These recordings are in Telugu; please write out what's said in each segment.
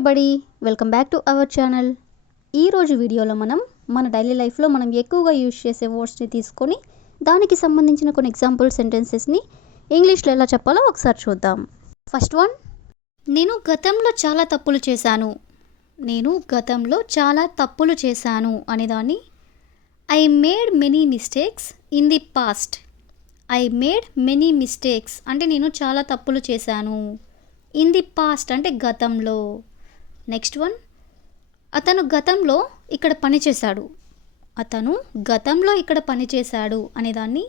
Everybody, welcome back to our channel. ఈరోజు వీడియోలో మన డైలీ లైఫ్లో మనం ఎక్కువగా యూజ్ చేసే వర్డ్స్ని తీసుకొని దానికి సంబంధించిన కొన్ని ఎగ్జాంపుల్ సెంటెన్సెస్ని ఇంగ్లీష్లో ఎలా చెప్పాలో ఒకసారి చూద్దాం. ఫస్ట్ వన్, నేను గతంలో చాలా తప్పులు చేశాను. నేను గతంలో చాలా తప్పులు చేశాను అనేదాన్ని I made many mistakes in the past. I made many mistakes అంటే నేను చాలా తప్పులు చేశాను. ఇన్ ది పాస్ట్ అంటే గతంలో. నెక్స్ట్ వన్, అతను గతంలో ఇక్కడ పనిచేశాడు. అతను గతంలో ఇక్కడ పనిచేశాడు అనేదాన్ని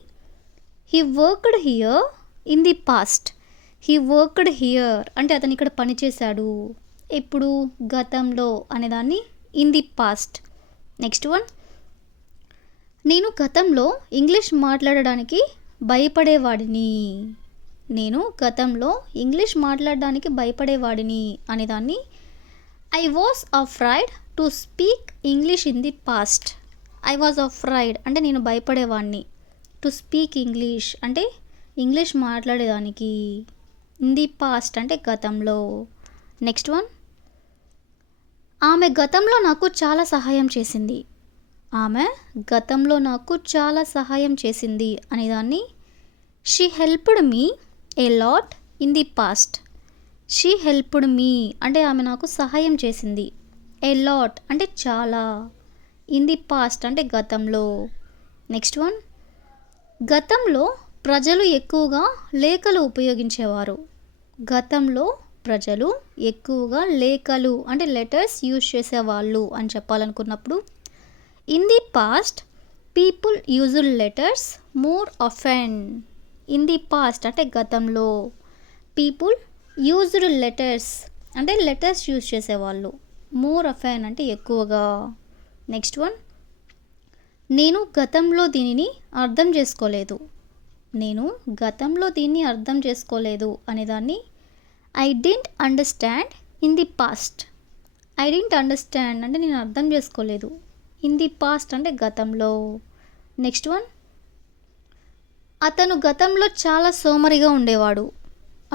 he worked here in the past. He worked here అంటే అతను ఇక్కడ పనిచేశాడు. ఇప్పుడు గతంలో అనేదాన్ని in the past. Next one, నేను గతంలో ఇంగ్లీష్ మాట్లాడడానికి భయపడేవాడిని. నేను గతంలో ఇంగ్లీష్ మాట్లాడడానికి భయపడేవాడిని అనేదాన్ని I was afraid to speak English in the past. I was afraid అంటే నేను భయపడేవాడిని. టు స్పీక్ ఇంగ్లీష్ అంటే ఇంగ్లీష్ మాట్లాడేదానికి. ఇన్ ది పాస్ట్ అంటే గతంలో. నెక్స్ట్ వన్, ఆమె గతంలో నాకు చాలా సహాయం చేసింది. ఆమె గతంలో నాకు చాలా సహాయం చేసింది అనేదాన్ని she helped me a lot in the past. She helped me అంటే ఆమె నాకు సహాయం చేసింది. ఏ లాట్ అంటే చాలా. ఇన్ ది పాస్ట్ అంటే గతంలో. నెక్స్ట్ వన్, గతంలో ప్రజలు ఎక్కువగా లేఖలు ఉపయోగించేవారు. గతంలో ప్రజలు ఎక్కువగా లేఖలు అంటే లెటర్స్ యూజ్ చేసేవాళ్ళు అని చెప్పాలనుకున్నప్పుడు in the past people used letters more often. In the past అంటే గతంలో. పీపుల్ యూజ్డ్ లెటర్స్ అంటే లెటర్స్ యూజ్ చేసేవాళ్ళు. మోర్ ఆఫెన్ అంటే ఎక్కువగా. నెక్స్ట్ వన్, నేను గతంలో దీనిని అర్థం చేసుకోలేదు. నేను గతంలో దీన్ని అర్థం చేసుకోలేదు అనేదాన్ని I didn't understand in the past. I didn't understand అంటే నేను అర్థం చేసుకోలేదు. ఇన్ ది పాస్ట్ అంటే గతంలో. నెక్స్ట్ వన్, అతను గతంలో చాలా సోమరిగా ఉండేవాడు.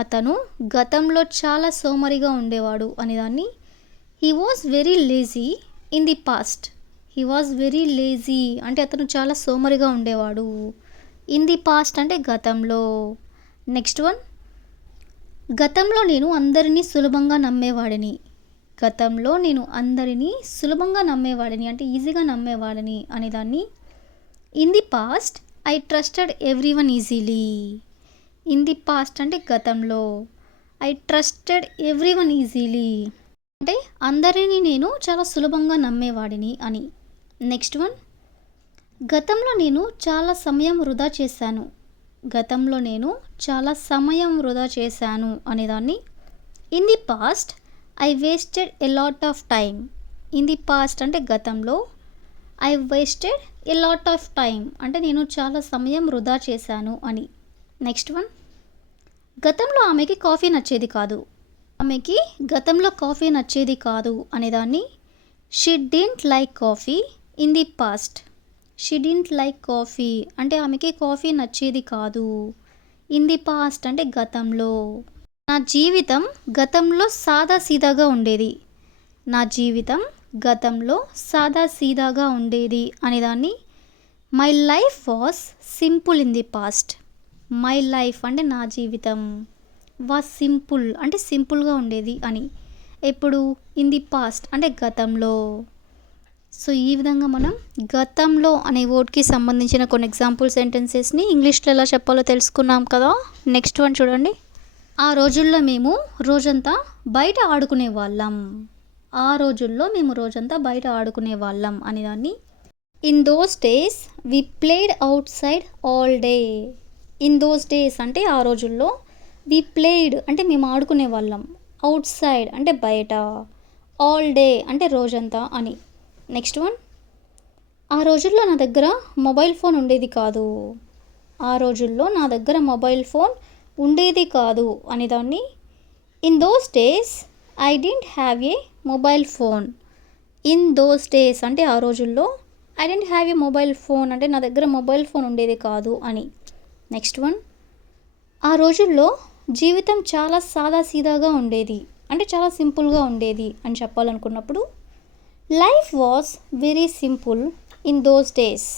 అతను గతంలో చాలా సోమరిగా ఉండేవాడు అనేదాన్ని he was very lazy in the past. He was very lazy అంటే అతను చాలా సోమరిగా ఉండేవాడు. ఇన్ ది పాస్ట్ అంటే గతంలో. నెక్స్ట్ వన్, గతంలో నేను అందరినీ సులభంగా నమ్మేవాడిని. గతంలో నేను అందరినీ సులభంగా నమ్మేవాడిని అంటే ఈజీగా నమ్మేవాడిని అనేదాన్ని in the past I trusted every one easily. In the past అంటే గతంలో. I trusted every one easily అంటే అందరినీ నేను చాలా సులభంగా నమ్మేవాడిని అని. నెక్స్ట్ వన్, గతంలో నేను చాలా సమయం వృధా చేశాను. గతంలో నేను చాలా సమయం వృధా చేశాను అనేదాన్ని in the past I wasted a lot of time. In the past అంటే గతంలో. I wasted a lot of time అంటే నేను చాలా సమయం వృధా చేశాను అని. నెక్స్ట్ వన్, గతంలో ఆమెకి కాఫీ నచ్చేది కాదు. ఆమెకి గతంలో కాఫీ నచ్చేది కాదు అనేదాన్ని she didn't like coffee in the past. She didn't like coffee అంటే ఆమెకి కాఫీ నచ్చేది కాదు. ఇన్ ది పాస్ట్ అంటే గతంలో. నా జీవితం గతంలో సాదా సీదాగా ఉండేది. నా జీవితం గతంలో సాదా సీదాగా ఉండేది అనేదాన్ని my life was simple in the past. My life అంటే నా జీవితం. వాస్ సింపుల్ అంటే సింపుల్గా ఉండేది అని. ఎప్పుడు ఇన్ ది పాస్ట్ అంటే గతంలో. సో ఈ విధంగా మనం గతంలో అనే వర్డ్కి సంబంధించిన కొన్ని ఎగ్జాంపుల్ సెంటెన్సెస్ని ఇంగ్లీష్లో ఎలా చెప్పాలో తెలుసుకున్నాం కదా. నెక్స్ట్ వన్ చూడండి. ఆ రోజుల్లో మేము రోజంతా బయట ఆడుకునే వాళ్ళం. ఆ రోజుల్లో మేము రోజంతా బయట ఆడుకునే వాళ్ళం అనేదాన్ని in those days we played outside all day. In those days అంటే ఆ రోజుల్లో. వి ప్లేడ్ అంటే మేము ఆడుకునే వాళ్ళం. అవుట్ సైడ్ అంటే బయట. ఆల్ డే అంటే రోజంతా అని. నెక్స్ట్ వన్, ఆ రోజుల్లో నా దగ్గర మొబైల్ ఫోన్ ఉండేది కాదు. ఆ రోజుల్లో నా దగ్గర మొబైల్ ఫోన్ ఉండేది కాదు అనేదాన్ని in those days I didn't have a mobile phone. In those days అంటే ఆ రోజుల్లో. I didn't have a mobile phone అంటే నా దగ్గర మొబైల్ ఫోన్ ఉండేది కాదు అని. నెక్స్ట్ వన్, ఆ రోజుల్లో జీవితం చాలా సాదాసీదాగా ఉండేది. అంటే చాలా సింపుల్గా ఉండేది అని చెప్పాలనుకున్నప్పుడు life was very simple in those days.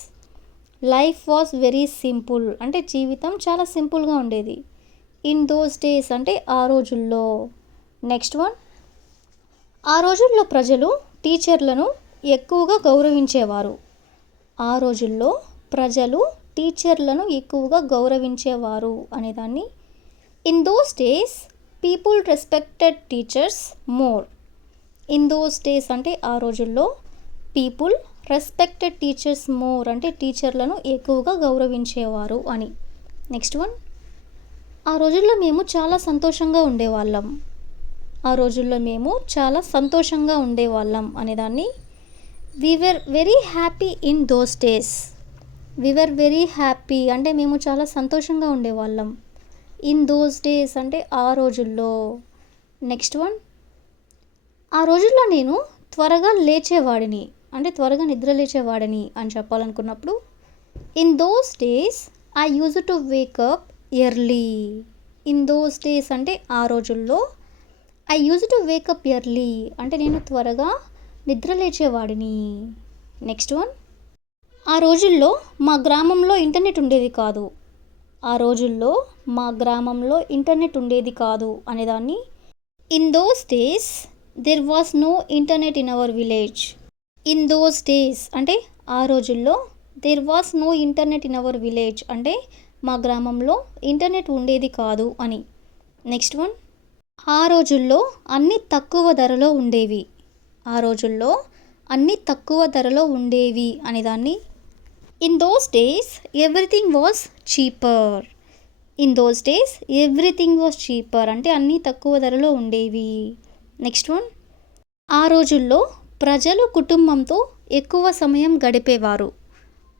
Life was very simple అంటే జీవితం చాలా సింపుల్గా ఉండేది. ఇన్ దోస్ డేస్ అంటే ఆ రోజుల్లో. నెక్స్ట్ వన్, ఆ రోజుల్లో ప్రజలు టీచర్లను ఎక్కువగా గౌరవించేవారు. ఆ రోజుల్లో ప్రజలు టీచర్లను ఎక్కువగా గౌరవించేవారు అనేదాన్ని in those days people respected teachers more. In those days అంటే ఆ రోజుల్లో పీపుల్ రెస్పెక్టెడ్ టీచర్స్ మోర్ అంటే టీచర్లను ఎక్కువగా గౌరవించేవారు అని. నెక్స్ట్ వన్, ఆ రోజుల్లో మేము చాలా సంతోషంగా ఉండేవాళ్ళం. ఆ రోజుల్లో మేము చాలా సంతోషంగా ఉండేవాళ్ళం అనేదాన్ని we were very happy in those days. We were very happy అంటే మేము చాలా సంతోషంగా ఉండేవాళ్ళం. ఇన్ దోస్ డేస్ అంటే ఆ రోజుల్లో. నెక్స్ట్ వన్, ఆ రోజుల్లో నేను త్వరగా లేచేవాడిని అంటే త్వరగా నిద్ర లేచేవాడిని అని చెప్పాలనుకున్నప్పుడు in those days I use to wake up early. In those days అంటే ఆ రోజుల్లో I use to wake up early అంటే నేను త్వరగా నిద్ర లేచేవాడిని. నెక్స్ట్ వన్, ఆ రోజుల్లో మా గ్రామంలో ఇంటర్నెట్ ఉండేది కాదు. ఆ రోజుల్లో మా గ్రామంలో ఇంటర్నెట్ ఉండేది కాదు అనేదాన్ని in those days there was no internet in our village. In those days అంటే ఆ రోజుల్లో there was no internet in our village అంటే మా గ్రామంలో ఇంటర్నెట్ ఉండేది కాదు అని. నెక్స్ట్ వన్, ఆ రోజుల్లో అన్నీ తక్కువ ధరలో ఉండేవి. ఆ రోజుల్లో అన్నీ తక్కువ ధరలో ఉండేవి అనేదాన్ని in those days everything was cheaper. In those days everything was cheaper అంటే అన్నీ తక్కువ ధరలో ఉండేవి. నెక్స్ట్ వన్, ఆ రోజుల్లో ప్రజలు కుటుంబంతో ఎక్కువ సమయం గడిపేవారు.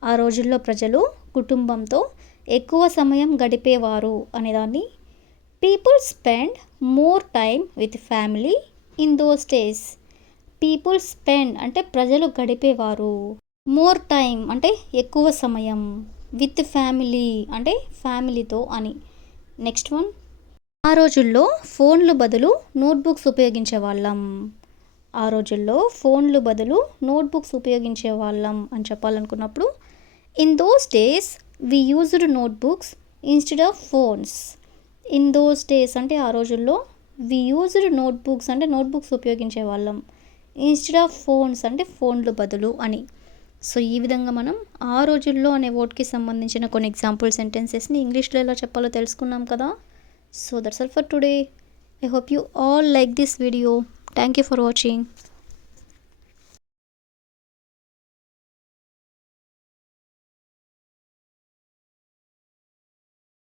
ఆ రోజుల్లో ప్రజలు కుటుంబంతో ఎక్కువ సమయం గడిపేవారు అనేదాన్ని people spend more time with family in those days. People spend అంటే ప్రజలు గడిపేవారు, మోర్ టైం అంటే ఎక్కువ సమయం, విత్ ఫ్యామిలీ అంటే ఫ్యామిలీతో అని. నెక్స్ట్ వన్, ఆ రోజుల్లో ఫోన్లు బదులు నోట్బుక్స్ ఉపయోగించే వాళ్ళం. ఆ రోజుల్లో ఫోన్లు బదులు నోట్బుక్స్ ఉపయోగించే వాళ్ళం అని చెప్పాలనుకున్నప్పుడు in those days we used notebooks instead of phones. In those days అంటే ఆ రోజుల్లో వి యూజ్డ్ నోట్బుక్స్ అంటే నోట్బుక్స్ ఉపయోగించే వాళ్ళం, ఇన్స్టెడ్ ఆఫ్ ఫోన్స్ అంటే ఫోన్లు బదులు అని. సో ఈ విధంగా మనం ఆ రోజుల్లో అనే వర్డ్కి సంబంధించిన కొన్ని ఎగ్జాంపుల్ సెంటెన్సెస్ని ఇంగ్లీష్లో ఎలా చెప్పాలో తెలుసుకున్నాం కదా. So that's all for today. I hope you all like this video. Thank you for watching.